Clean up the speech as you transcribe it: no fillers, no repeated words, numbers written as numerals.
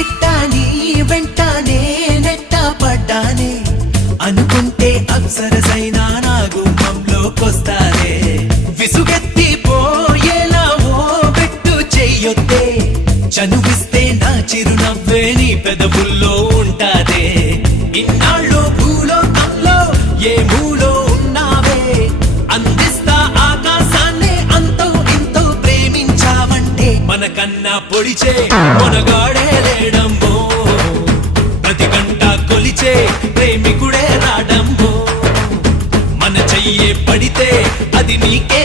చిట్టాని వెంటానే నెట్ట పడ్డానే అనుకుంటే అప్సరసైనా నా గుమ్మంలోకొస్తానే విసుగెత్తి పోయేలా ఓ పెట్టు చెయ్యొద్దే చనువిస్తే నా చిరునవ్వే నీ పెదవుల్లో ఉంటాదే ఇన్నాళ్ళు భూలోకంలో ఏ మూలో ఉన్నావే అందిస్తా ఆకాశాన్నే అంతో ఇంతో ప్రేమించావంటే మనకన్నా పొడిచే మనగాడే లేడమ్మో ప్రతి గంట కొలిచే ప్రేమికుడే రాడమ్మో మన చెయ్యే పడితే అది నీకే